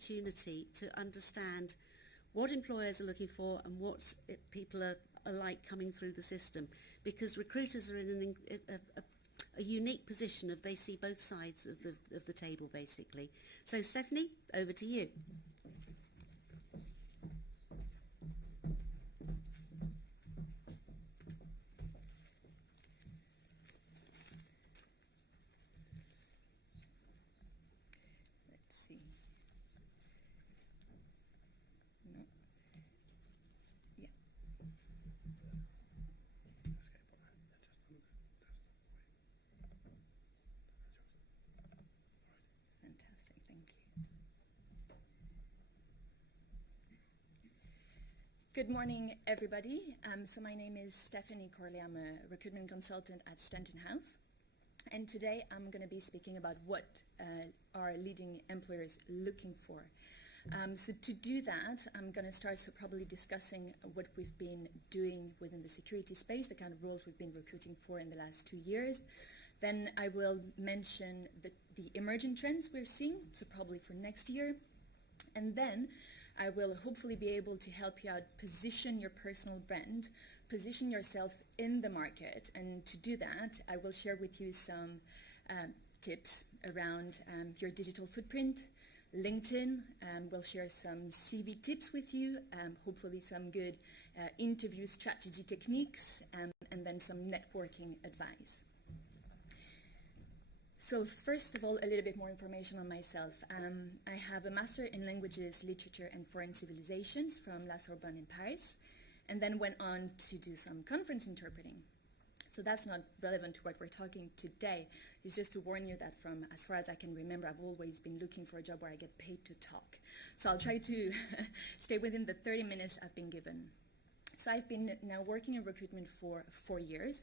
opportunity to understand what employers are looking for and what people are like coming through the system, because recruiters are in a unique position of they see both sides of the table, basically. So, Stefanie, over to you. Good morning, everybody. So my name is Stefanie Corlay. I'm a recruitment consultant at Stanton House. And today I'm going to be speaking about what are leading employers looking for. So to do that, I'm going to start probably discussing what we've been doing within the security space, the kind of roles we've been recruiting for in the last 2 years. Then I will mention the emerging trends we're seeing, so probably for next year. And then I will hopefully be able to help you out position your personal brand, position yourself in the market. And to do that, I will share with you some tips around your digital footprint, LinkedIn. We'll share some CV tips with you, hopefully some good interview strategy techniques, and then some networking advice. So first of all, a little bit more information on myself. I have a Master in Languages, Literature and Foreign Civilizations from La Sorbonne in Paris, and then went on to do some conference interpreting. So that's not relevant to what we're talking today. It's just to warn you that from as far as I can remember, I've always been looking for a job where I get paid to talk. So I'll try to stay within the 30 minutes I've been given. So I've been now working in recruitment for 4 years.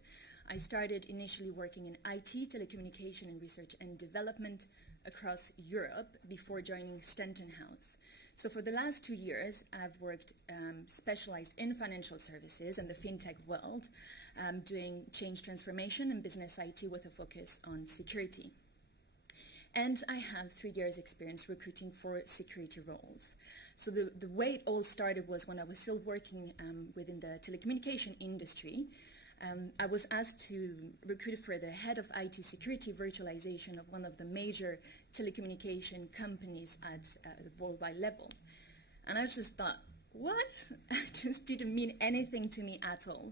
I started initially working in IT, telecommunication and research and development across Europe before joining Stanton House. So for the last 2 years, I've worked specialized in financial services and the fintech world, doing change transformation and business IT with a focus on security. And I have 3 years experience recruiting for security roles. So the way it all started was when I was still working within the telecommunication industry. I was asked to recruit for the head of IT security virtualization of one of the major telecommunication companies at the worldwide level. And I just thought, what? It just didn't mean anything to me at all.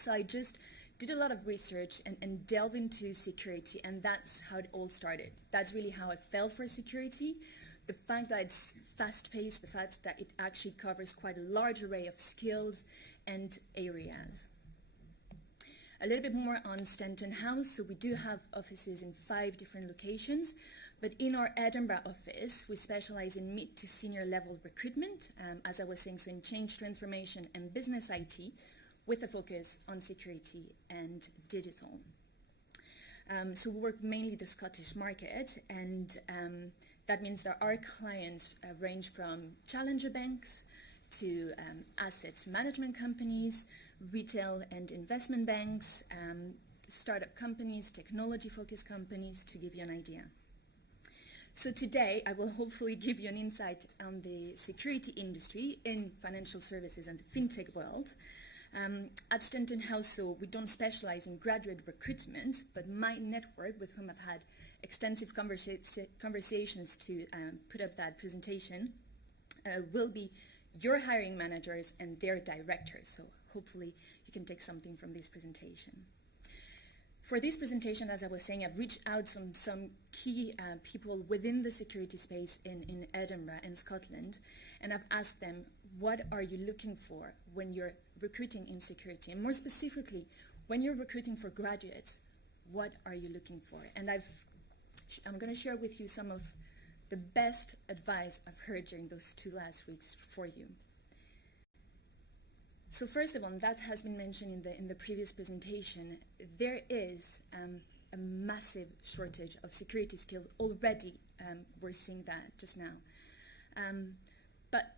So I just did a lot of research and delved into security, and that's how it all started. That's really how I fell for security. The fact that it's fast-paced, the fact that it actually covers quite a large array of skills and areas. A little bit more on Stanton House. So we do have offices in 5 different locations, but in our Edinburgh office, we specialize in mid to senior level recruitment, as I was saying, so in change transformation and business IT, with a focus on security and digital. So we work mainly the Scottish market, and that means that our clients range from challenger banks to asset management companies, retail and investment banks, startup companies, technology-focused companies, to give you an idea. So today, I will hopefully give you an insight on the security industry in financial services and the fintech world. At Stanton House, so we don't specialize in graduate recruitment, but my network, with whom I've had extensive conversations to put up that presentation, will be your hiring managers and their directors. So hopefully you can take something from this presentation. For this presentation, as I was saying, I've reached out to some key people within the security space in Edinburgh and Scotland, and I've asked them, what are you looking for when you're recruiting in security? And more specifically, when you're recruiting for graduates, what are you looking for? And I'm going to share with you some of the best advice I've heard during those 2 last weeks for you. So first of all, that has been mentioned in the previous presentation, there is a massive shortage of security skills already. We're seeing that just now. But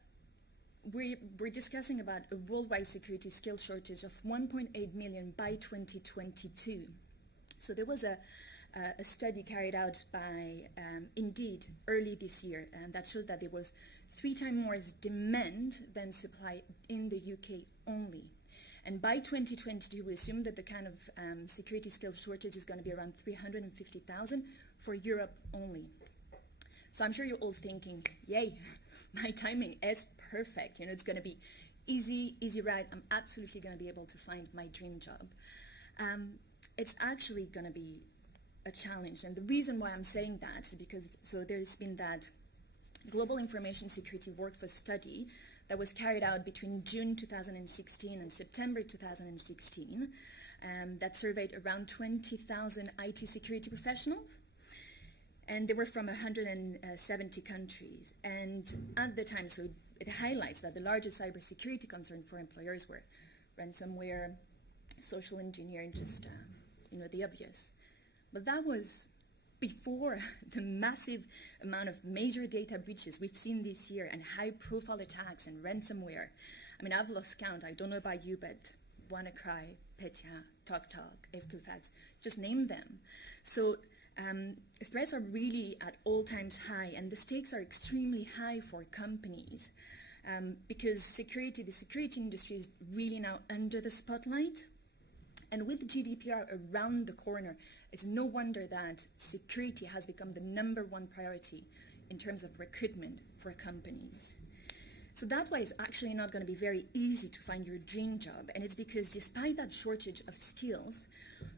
we're discussing about a worldwide security skill shortage of 1.8 million by 2022. So there was a a study carried out by Indeed early this year, and that showed that there was 3 times more demand than supply in the UK only. And by 2022, we assume that the kind of security skills shortage is going to be around 350,000 for Europe only. So I'm sure you're all thinking, yay, my timing is perfect. You know, it's going to be easy ride. I'm absolutely going to be able to find my dream job. It's actually going to be a challenge. And the reason why I'm saying that is because, so there's been that Global Information Security Workforce Study that was carried out between June 2016 and September 2016 that surveyed around 20,000 IT security professionals. And they were from 170 countries. And at the time, so it highlights that the largest cybersecurity concern for employers were ransomware, social engineering, just, the obvious. But that was before the massive amount of major data breaches we've seen this year and high-profile attacks and ransomware. I mean, I've lost count. I don't know about you, but WannaCry, Petya, TalkTalk, Equifax, just name them. So threats are really at all-times high, and the stakes are extremely high for companies because the security industry is really now under the spotlight. And with GDPR around the corner, it's no wonder that security has become the #1 priority in terms of recruitment for companies. So that's why it's actually not going to be very easy to find your dream job. And it's because despite that shortage of skills,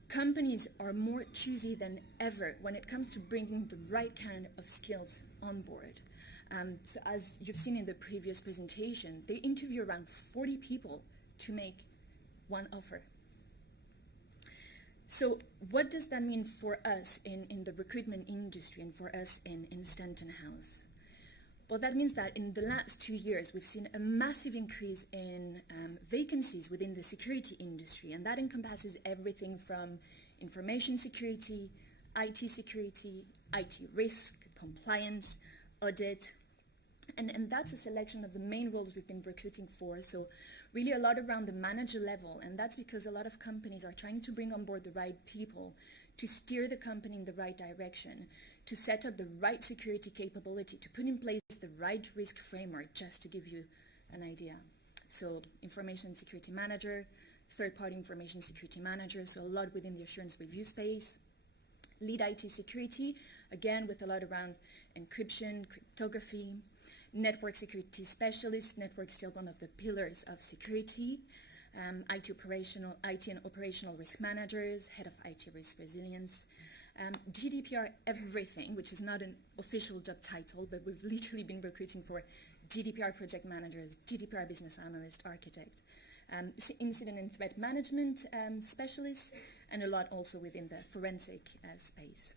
companies are more choosy than ever when it comes to bringing the right kind of skills on board. So as you've seen in the previous presentation, they interview around 40 people to make one offer. So what does that mean for us in the recruitment industry and for us in Stanton House? Well, that means that in the last 2 years, we've seen a massive increase in vacancies within the security industry, and that encompasses everything from information security, IT security, IT risk, compliance, audit, and that's a selection of the main roles we've been recruiting for. So really a lot around the manager level, and that's because a lot of companies are trying to bring on board the right people to steer the company in the right direction, to set up the right security capability, to put in place the right risk framework, just to give you an idea. So information security manager, third-party information security manager, so a lot within the assurance review space. Lead IT security, again with a lot around encryption, cryptography. Network security specialist, network still one of the pillars of security. IT and operational risk managers, head of IT risk resilience. GDPR everything, which is not an official job title, but we've literally been recruiting for GDPR project managers, GDPR business analyst, architect, incident and threat management specialists, and a lot also within the forensic space.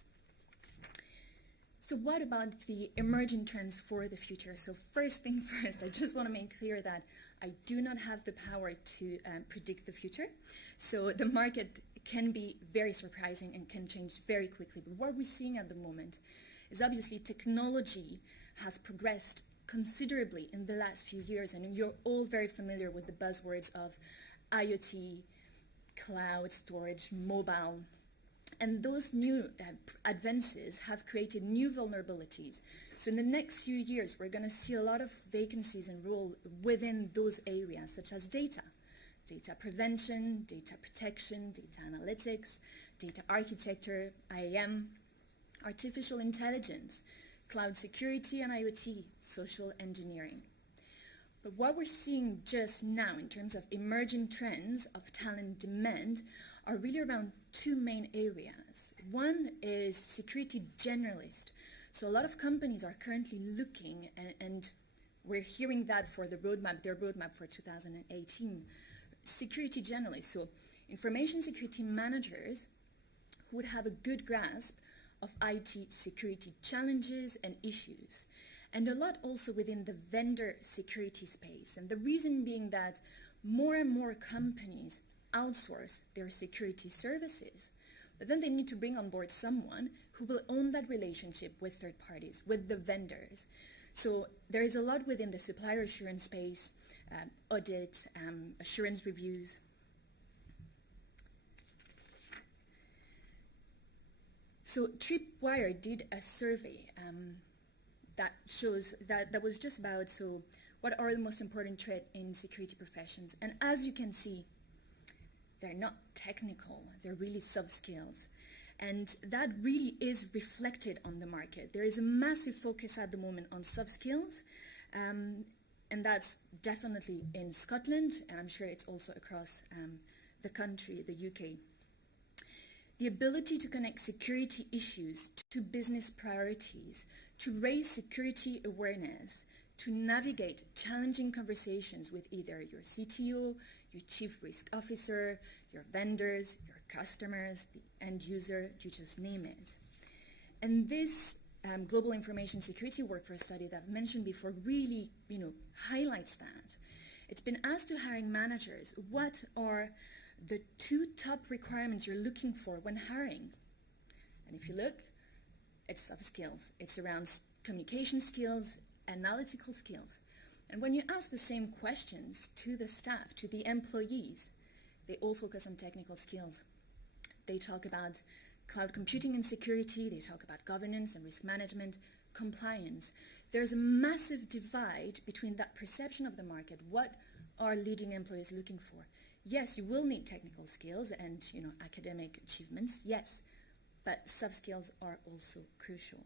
So what about the emerging trends for the future? So first thing first, I just want to make clear that I do not have the power to predict the future. So the market can be very surprising and can change very quickly. But what we're seeing at the moment is obviously technology has progressed considerably in the last few years, and you're all very familiar with the buzzwords of IoT, cloud storage, mobile. And those new advances have created new vulnerabilities. So in the next few years, we're going to see a lot of vacancies and roles within those areas, such as data prevention, data protection, data analytics, data architecture, IAM, artificial intelligence, cloud security and IoT, social engineering. But what we're seeing just now in terms of emerging trends of talent demand are really around 2 main areas. One is security generalist. So a lot of companies are currently looking, and we're hearing that for their roadmap for 2018, security generalists. So information security managers who would have a good grasp of IT security challenges and issues. And a lot also within the vendor security space. And the reason being that more and more companies outsource their security services, but then they need to bring on board someone who will own that relationship with third parties, with the vendors. So there is a lot within the supplier assurance space, audit, assurance reviews. So Tripwire did a survey that shows that was just about, so what are the most important traits in security professions? And as you can see, they're not technical, they're really soft skills. And that really is reflected on the market. There is a massive focus at the moment on soft skills, and that's definitely in Scotland, and I'm sure it's also across the country, the UK. The ability to connect security issues to business priorities, to raise security awareness, to navigate challenging conversations with either your CTO, your chief risk officer, your vendors, your customers, the end user, you just name it. And this global information security workforce study that I've mentioned before really, highlights that. It's been asked to hiring managers, what are the 2 top requirements you're looking for when hiring? And if you look, it's soft skills. It's around communication skills, analytical skills. And when you ask the same questions to the staff, to the employees, they all focus on technical skills. They talk about cloud computing and security, they talk about governance and risk management, compliance. There's a massive divide between that perception of the market. What are leading employers looking for? Yes, you will need technical skills and academic achievements, yes, but soft skills are also crucial.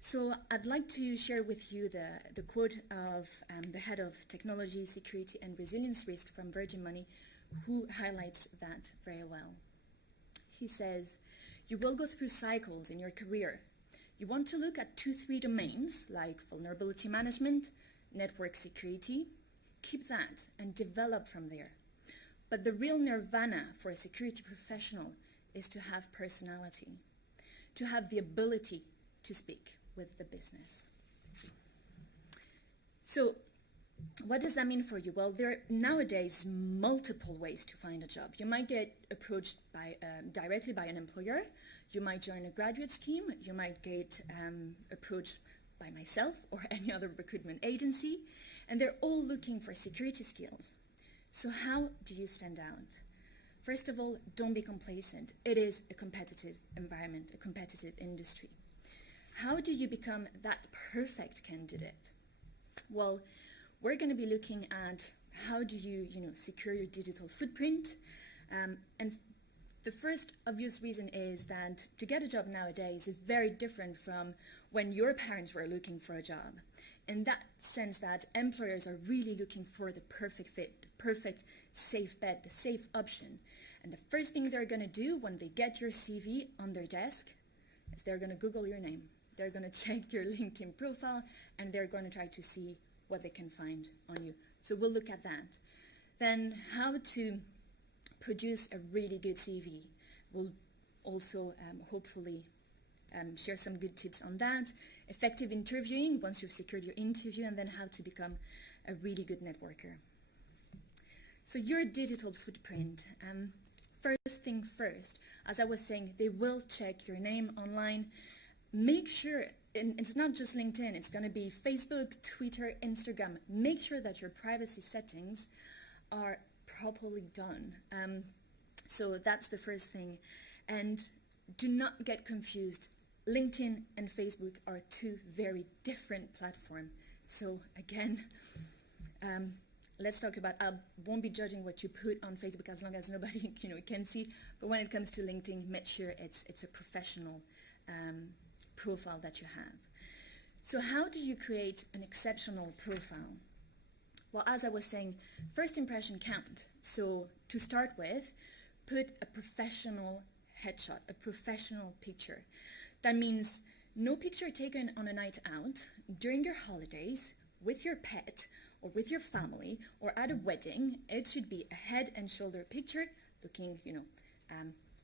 So I'd like to share with you the quote of the head of technology, security and resilience risk from Virgin Money, who highlights that very well. He says, you will go through cycles in your career. You want to look at 2-3 domains like vulnerability management, network security. Keep that and develop from there. But the real nirvana for a security professional is to have personality, to have the ability to speak with the business. So what does that mean for you? Well, there are nowadays multiple ways to find a job. You might get approached by directly by an employer. You might join a graduate scheme. You might get approached by myself or any other recruitment agency. And they're all looking for security skills. So how do you stand out? First of all, don't be complacent. It is a competitive environment, a competitive industry. How do you become that perfect candidate? Well, we're going to be looking at how do you, secure your digital footprint. And the first obvious reason is that to get a job nowadays is very different from when your parents were looking for a job. In that sense that employers are really looking for the perfect fit, the perfect safe bet, the safe option. And the first thing they're going to do when they get your CV on their desk is they're going to Google your name. They're going to check your LinkedIn profile, and they're going to try to see what they can find on you. So we'll look at that. Then how to produce a really good CV. We'll also hopefully share some good tips on that. Effective interviewing once you've secured your interview, and then how to become a really good networker. So your digital footprint. First thing first, as I was saying, they will check your name online. Make sure, and it's not just LinkedIn, it's going to be Facebook, Twitter, Instagram. Make sure that your privacy settings are properly done. So that's the first thing. And do not get confused. LinkedIn and Facebook are 2 very different platforms. So again, let's talk about, I won't be judging what you put on Facebook as long as nobody can see. But when it comes to LinkedIn, make sure it's a professional profile that you have. So how do you create an exceptional profile? Well, as I was saying, first impression count. So to start with, put a professional headshot, a professional picture. That means no picture taken on a night out, during your holidays, with your pet, or with your family, or at a wedding. It should be a head and shoulder picture, looking,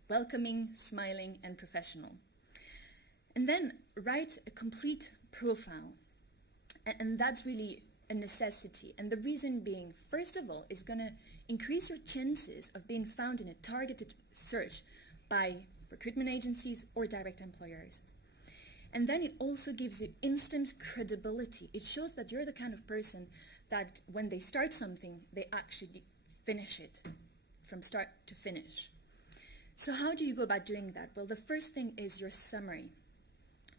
welcoming, smiling, and professional. And then write a complete profile. And that's really a necessity. And the reason being, first of all, is going to increase your chances of being found in a targeted search by recruitment agencies or direct employers. And then it also gives you instant credibility. It shows that you're the kind of person that when they start something, they actually finish it from start to finish. So how do you go about doing that? Well, the first thing is your summary.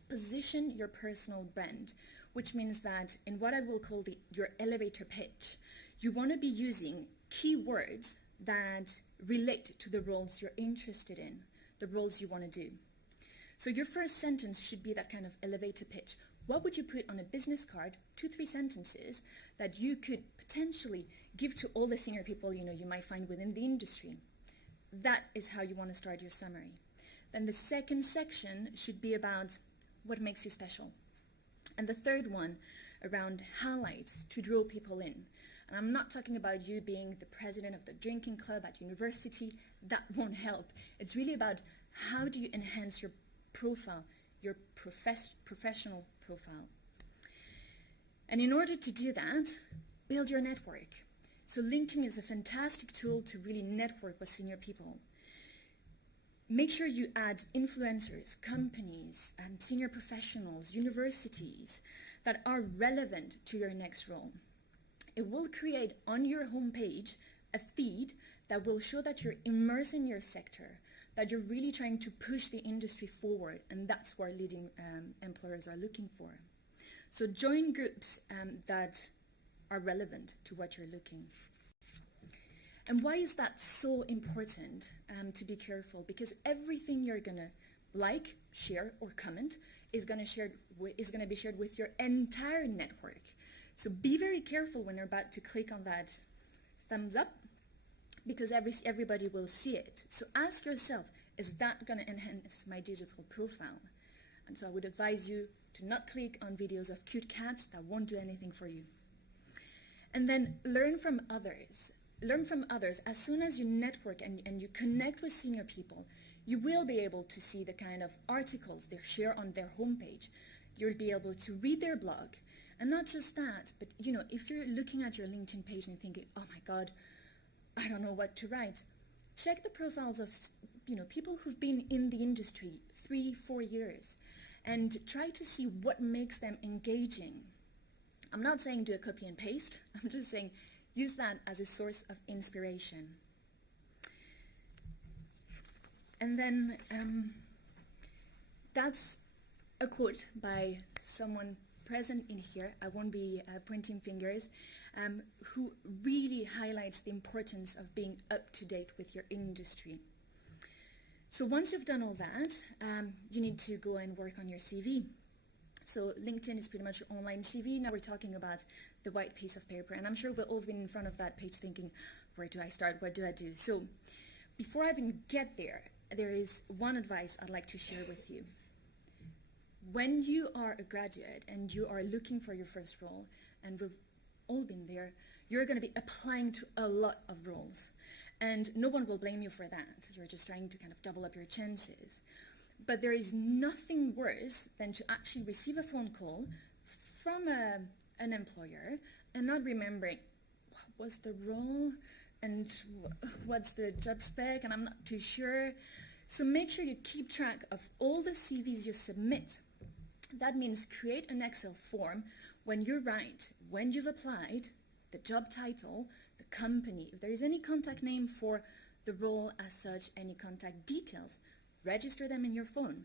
Position your personal brand, which means that in what I will call your elevator pitch, you want to be using keywords that relate to the roles you're interested in, the roles you want to do. So your first sentence should be that kind of elevator pitch. What would you put on a business card, 2-3 sentences that you could potentially give to all the senior people you might find within the industry? That is how you want to start your summary. Then the second section should be about what makes you special. And the third one around highlights to draw people in. And I'm not talking about you being the president of the drinking club at university. That won't help. It's really about how do you enhance your profile, your professional profile. And in order to do that, build your network. So LinkedIn is a fantastic tool to really network with senior people. Make sure you add influencers, companies, senior professionals, universities that are relevant to your next role. It will create on your homepage a feed that will show that you're immersed in your sector, that you're really trying to push the industry forward, and that's what leading employers are looking for. So join groups that are relevant to what you're looking. And why is that so important to be careful? Because everything you're going to like, share, or comment is going to be shared with your entire network. So be very careful when you're about to click on that thumbs up, because everybody will see it. So ask yourself, is that going to enhance my digital profile? And so I would advise you to not click on videos of cute cats that won't do anything for you. And then learn from others. Learn from others. As soon as you network and you connect with senior people, you will be able to see the kind of articles they share on their homepage. You'll be able to read their blog. And not just that, but if you're looking at your LinkedIn page and thinking, oh my God, I don't know what to write, check the profiles of people who've been in the industry 3-4 years and try to see what makes them engaging. I'm not saying do a copy and paste. I'm just saying use that as a source of inspiration. And then that's a quote by someone present in here, I won't be pointing fingers, who really highlights the importance of being up to date with your industry. So once you've done all that, you need to go and work on your CV. So LinkedIn is pretty much your online CV. Now we're talking about the white piece of paper. And I'm sure we've all been in front of that page thinking, where do I start? What do I do? So before I even get there, there is one advice I'd like to share with you. When you are a graduate and you are looking for your first role, and we've all been there, you're going to be applying to a lot of roles. And no one will blame you for that. You're just trying to kind of double up your chances. But there is nothing worse than to actually receive a phone call from an employer and not remembering what was the role and what's the job spec, and I'm not too sure. So make sure you keep track of all the CVs you submit. That means create an Excel form when you write when you've applied, the job title, the company, if there is any contact name for the role as such, any contact details, register them in your phone.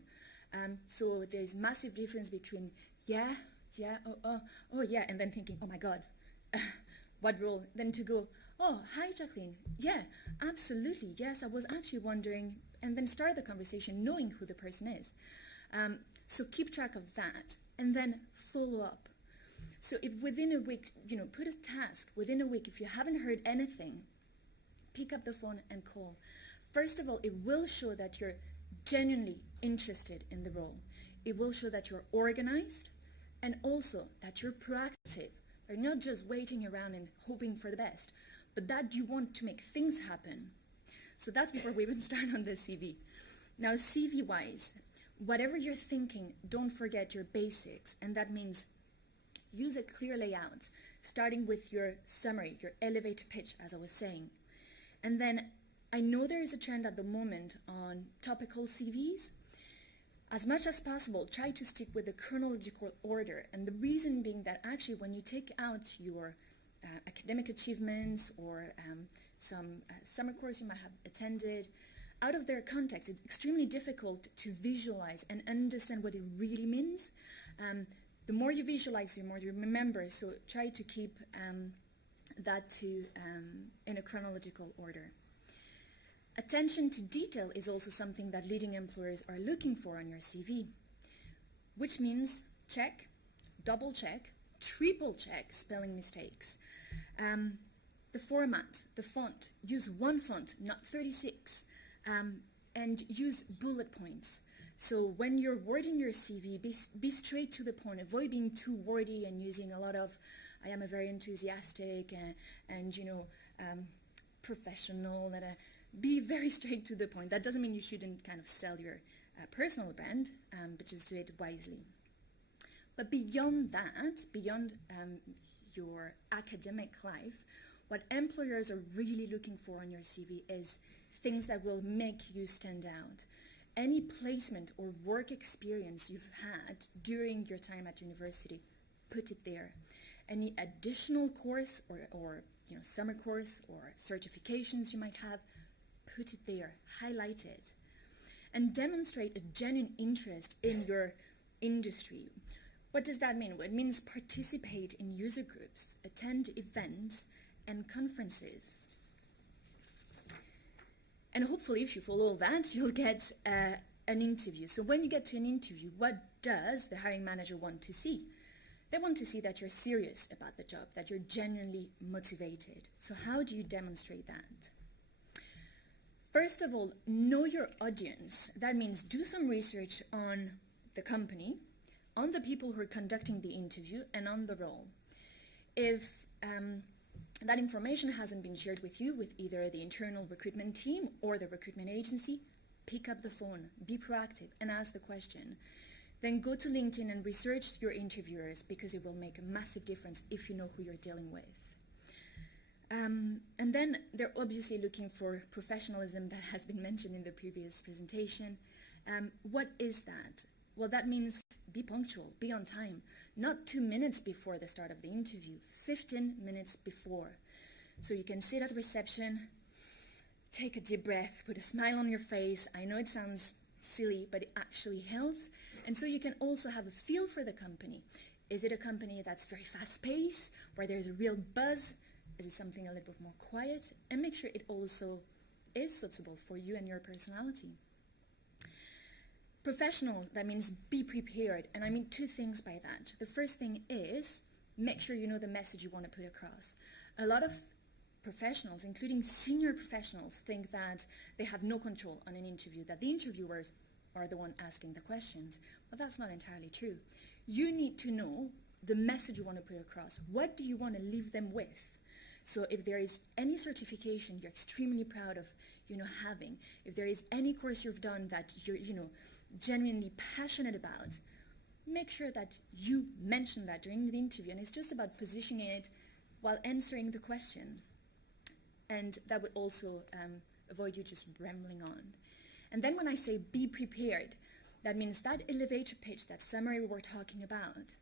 So there's massive difference between yeah, and then thinking, oh my God, what role? Then to go, oh, hi Jacqueline, yeah, absolutely, yes, I was actually wondering, and then start the conversation knowing who the person is. So keep track of that, and then follow up. So if within a week, put a task, within a week, if you haven't heard anything, pick up the phone and call. First of all, it will show that you're genuinely interested in the role. It will show that you're organized, and also that you're proactive. You're not just waiting around and hoping for the best, but that you want to make things happen. So that's before we even start on the CV. Now, CV-wise, whatever you're thinking, don't forget your basics, and that means use a clear layout, starting with your summary, your elevator pitch, as I was saying. And then I know there is a trend at the moment on topical CVs. As much as possible, try to stick with the chronological order, and the reason being that actually when you take out your academic achievements or some summer course you might have attended, out of their context, it's extremely difficult to visualize and understand what it really means. The more you visualize, the more you remember. So try to keep that in a chronological order. Attention to detail is also something that leading employers are looking for on your CV, which means check, double check, triple check spelling mistakes. The format, the font, use one font, not 36, and use bullet points. So when you're wording your CV, be straight to the point. Avoid being too wordy and using a lot of, I am a very enthusiastic and professional. Be very straight to the point. That doesn't mean you shouldn't kind of sell your personal brand, but just do it wisely. But beyond that, beyond your academic life, what employers are really looking for on your CV is things that will make you stand out. Any placement or work experience you've had during your time at university, put it there. Any additional course or summer course or certifications you might have, put it there, highlight it. And demonstrate a genuine interest in your industry. What does that mean? Well, it means participate in user groups, attend events and conferences. And hopefully, if you follow all that, you'll get an interview. So when you get to an interview, what does the hiring manager want to see? They want to see that you're serious about the job, that you're genuinely motivated. So how do you demonstrate that? First of all, know your audience. That means do some research on the company, on the people who are conducting the interview, and on the role. If that information hasn't been shared with you with either the internal recruitment team or the recruitment agency, pick up the phone, be proactive, and ask the question. Then go to LinkedIn and research your interviewers, because it will make a massive difference if you know who you're dealing with. And then they're obviously looking for professionalism that has been mentioned in the previous presentation. What is that? Well, that means be punctual, be on time. Not 2 minutes before the start of the interview, 15 minutes before. So you can sit at reception, take a deep breath, put a smile on your face. I know it sounds silly, but it actually helps. And so you can also have a feel for the company. Is it a company that's very fast-paced, where there's a real buzz? Is it something a little bit more quiet? And make sure it also is suitable for you and your personality. Professional, that means be prepared. And I mean 2 things by that. The first thing is make sure you know the message you want to put across. A lot of professionals, including senior professionals, think that they have no control on an interview, that the interviewers are the one asking the questions. Well, that's not entirely true. You need to know the message you want to put across. What do you want to leave them with? So if there is any certification you're extremely proud of, having, if there is any course you've done that you're, genuinely passionate about, make sure that you mention that during the interview. And it's just about positioning it while answering the question. And that would also avoid you just rambling on. And then when I say be prepared, that means that elevator pitch, that summary we were talking about,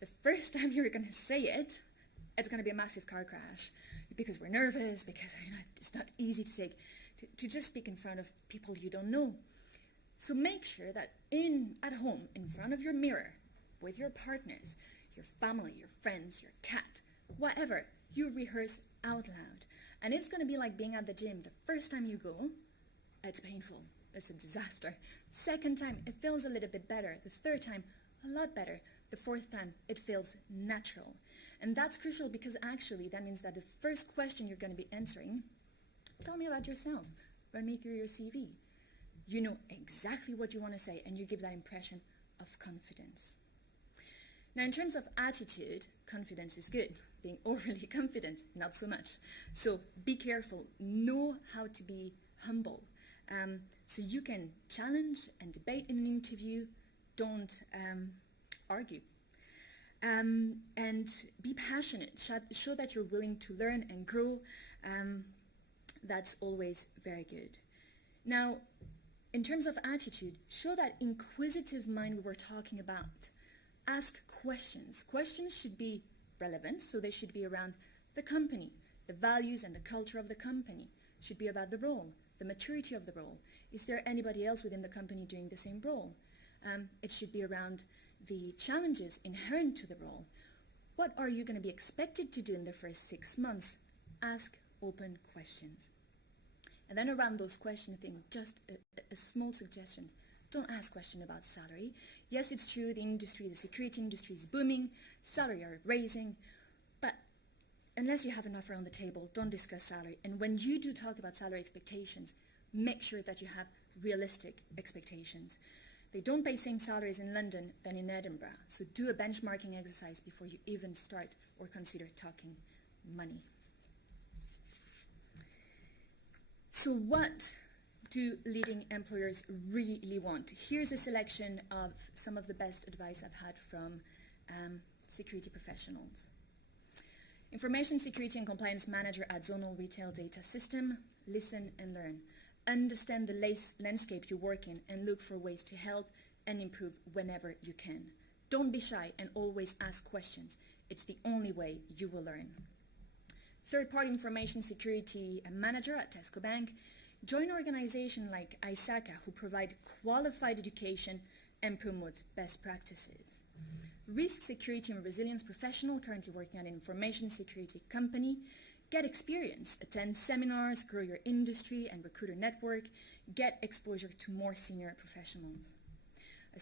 the first time you're going to say it, it's going to be a massive car crash, because we're nervous, because it's not easy to just speak in front of people you don't know. So make sure that at home, in front of your mirror, with your partners, your family, your friends, your cat, whatever, you rehearse out loud. And it's going to be like being at the gym. The first time you go, it's painful. It's a disaster. Second time, it feels a little bit better. The third time, a lot better. The fourth time, it feels natural. And that's crucial, because actually that means that the first question you're going to be answering, tell me about yourself. Run me through your CV. You know exactly what you want to say, and you give that impression of confidence. Now, in terms of attitude, confidence is good. Being overly confident, not so much. So be careful. Know how to be humble. So you can challenge and debate in an interview. Don't argue. And be passionate. Show that you're willing to learn and grow. That's always very good. Now, in terms of attitude, show that inquisitive mind we were talking about. Ask questions. Questions should be relevant, so they should be around the company, the values and the culture of the company. Should be about the role, the maturity of the role. Is there anybody else within the company doing the same role? It should be around the challenges inherent to the role. What are you going to be expected to do in the first 6 months? Ask open questions. And then around those questions, I think just a small suggestion. Don't ask questions about salary. Yes, it's true, the security industry is booming, salary are raising, but unless you have an offer on the table, don't discuss salary. And when you do talk about salary expectations, make sure that you have realistic expectations. They don't pay same salaries in London than in Edinburgh, so do a benchmarking exercise before you even start or consider talking money. So what do leading employers really want? Here's a selection of some of the best advice I've had from security professionals. Information security and compliance manager at zonal retail data system. Listen and learn. Understand the landscape you work in and look for ways to help and improve whenever you can. Don't be shy and always ask questions. It's the only way you will learn. Third-party information security manager at Tesco Bank. Join organizations like ISACA who provide qualified education and promote best practices. Risk security and resilience professional currently working at an information security company. Get experience, attend seminars, grow your industry and recruiter network, get exposure to more senior professionals. A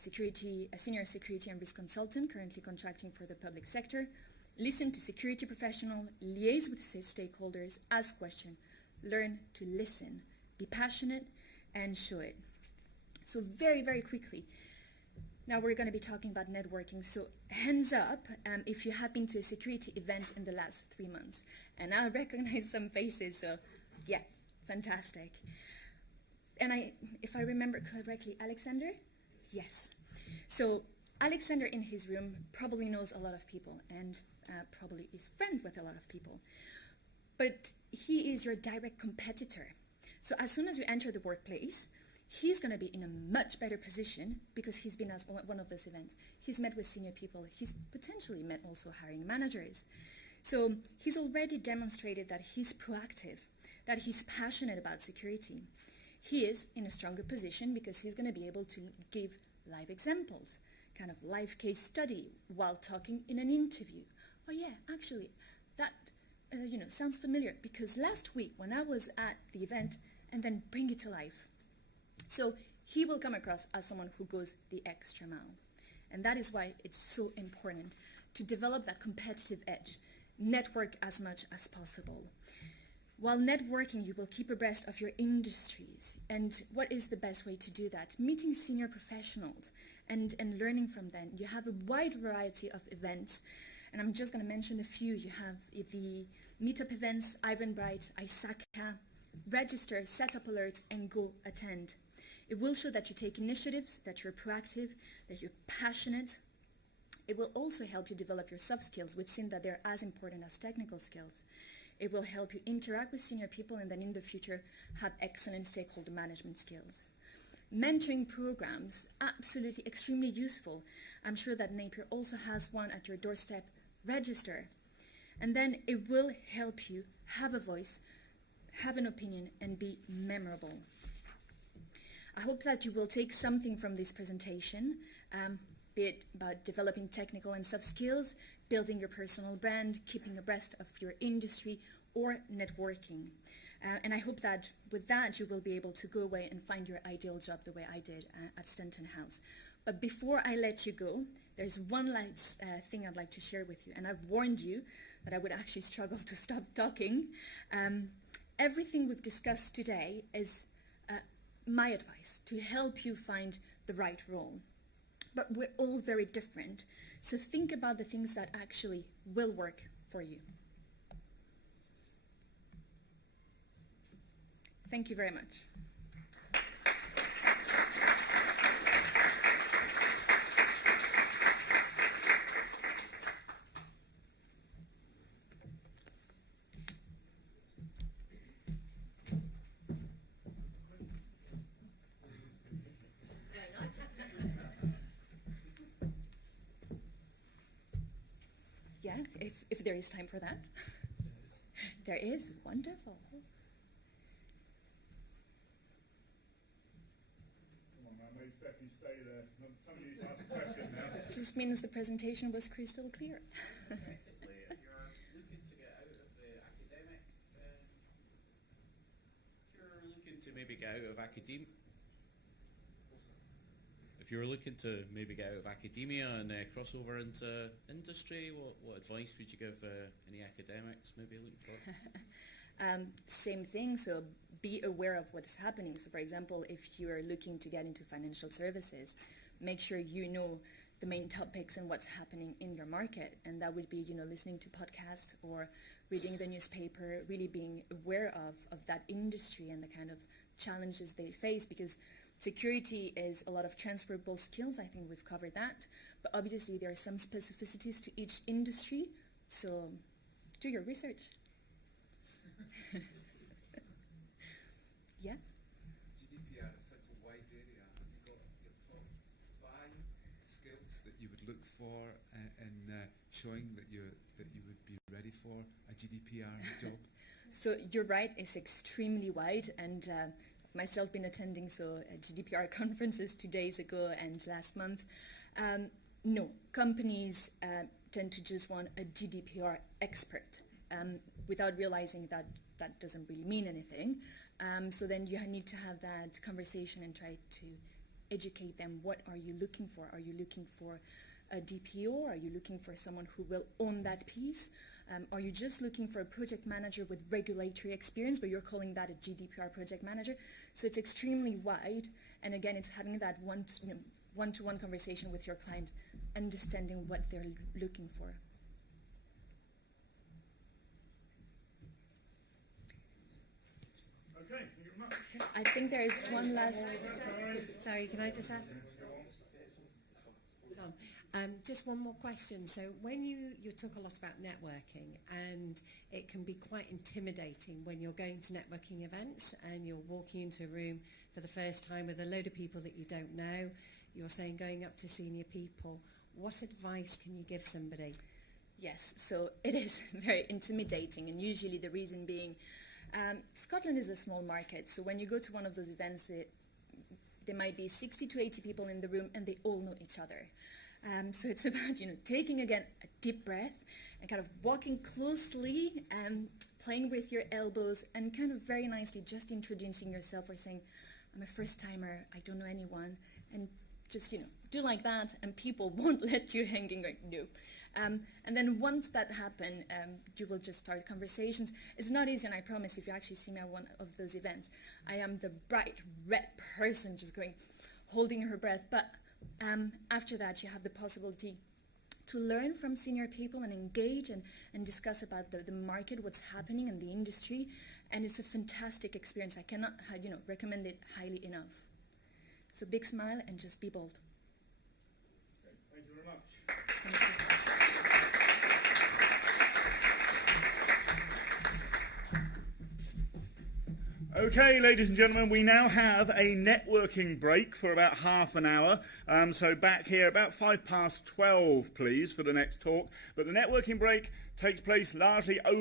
senior security and risk consultant currently contracting for the public sector. Listen to security professionals, liaise with stakeholders, ask questions, learn to listen, be passionate and show it. So very, very quickly, now we're going to be talking about networking. So hands up if you have been to a security event in the last 3 months. And I recognize some faces, so yeah, fantastic. And if I remember correctly, Alexander? Yes. So Alexander in his room probably knows a lot of people and probably is friends with a lot of people. But he is your direct competitor. So as soon as you enter the workplace, he's going to be in a much better position because he's been at one of those events. He's met with senior people. He's potentially met also hiring managers. So he's already demonstrated that he's proactive, that he's passionate about security. He is in a stronger position because he's going to be able to give live examples, kind of live case study while talking in an interview. Oh yeah, actually, that sounds familiar because last week when I was at the event, and then bring it to life. So he will come across as someone who goes the extra mile. And that is why it's so important to develop that competitive edge. Network as much as possible. While networking, you will keep abreast of your industries. And what is the best way to do that? Meeting senior professionals and learning from them. You have a wide variety of events. And I'm just going to mention a few. You have the meetup events, Eventbrite, ISACA. Register, set up alerts, and go attend. It will show that you take initiatives, that you're proactive, that you're passionate. It will also help you develop your soft skills. We've seen that they're as important as technical skills. It will help you interact with senior people and then in the future have excellent stakeholder management skills. Mentoring programs, absolutely extremely useful. I'm sure that Napier also has one at your doorstep. Register. And then it will help you have a voice, have an opinion, and be memorable. I hope that you will take something from this presentation, be it about developing technical and soft skills, building your personal brand, keeping abreast of your industry, or networking. And I hope that with that you will be able to go away and find your ideal job the way I did at Stanton House. But before I let you go, there's one last thing I'd like to share with you. And I've warned you that I would actually struggle to stop talking. Everything we've discussed today is my advice to help you find the right role. But we're all very different, so think about the things that actually will work for you. Thank you very much. Yeah, if there is time for that. There is. Wonderful. Stefanie stay there. Somebody needs to ask a question now. Just means the presentation was crystal clear. Effectively, if you're looking to get out of the academic, if you're looking to maybe get out of academia, if you're looking to maybe get out of academia and cross over into industry, what advice would you give any academics maybe looking for? Same thing, so be aware of what's happening. So for example, if you're looking to get into financial services, make sure you know the main topics and what's happening in your market. And that would be, listening to podcasts or reading the newspaper, really being aware of that industry and the kind of challenges they face, because security is a lot of transferable skills. I think we've covered that. But obviously there are some specificities to each industry, so do your research. Yeah? GDPR is such a wide area. Have you got your top 5 skills that you would look for in showing that you would be ready for a GDPR job? So you're right, it's extremely wide, and myself been attending GDPR conferences 2 days ago and last month. No, companies tend to just want a GDPR expert without realizing that that doesn't really mean anything. So then you need to have that conversation and try to educate them. What are you looking for? Are you looking for a DPO? Are you looking for someone who will own that piece? Are you just looking for a project manager with regulatory experience, but you're calling that a GDPR project manager? So it's extremely wide. And again, it's having that one-to-one conversation with your client, understanding what they're looking for. Okay, thank you very much. I think there is one last... Sorry, can I just ask? Just one more question. So when you talk a lot about networking, and it can be quite intimidating when you're going to networking events and you're walking into a room for the first time with a load of people that you don't know, you're saying going up to senior people. What advice can you give somebody? Yes, so it is very intimidating, and usually the reason being Scotland is a small market, so when you go to one of those events, there might be 60 to 80 people in the room and they all know each other. So it's about, taking again a deep breath and kind of walking closely and playing with your elbows and kind of very nicely just introducing yourself or saying, I'm a first timer, I don't know anyone, and just, do like that, and people won't let you hanging like, no. And then once that happens, you will just start conversations. It's not easy, and I promise if you actually see me at one of those events, I am the bright red person just holding her breath. But after that, you have the possibility to learn from senior people and engage and discuss about the market, what's happening in the industry. And it's a fantastic experience. I cannot recommend it highly enough. So big smile and just be bold. Okay, thank you very much. Thank you. Okay, ladies and gentlemen, we now have a networking break for about half an hour. So back here about 12:05, please, for the next talk. But the networking break takes place largely over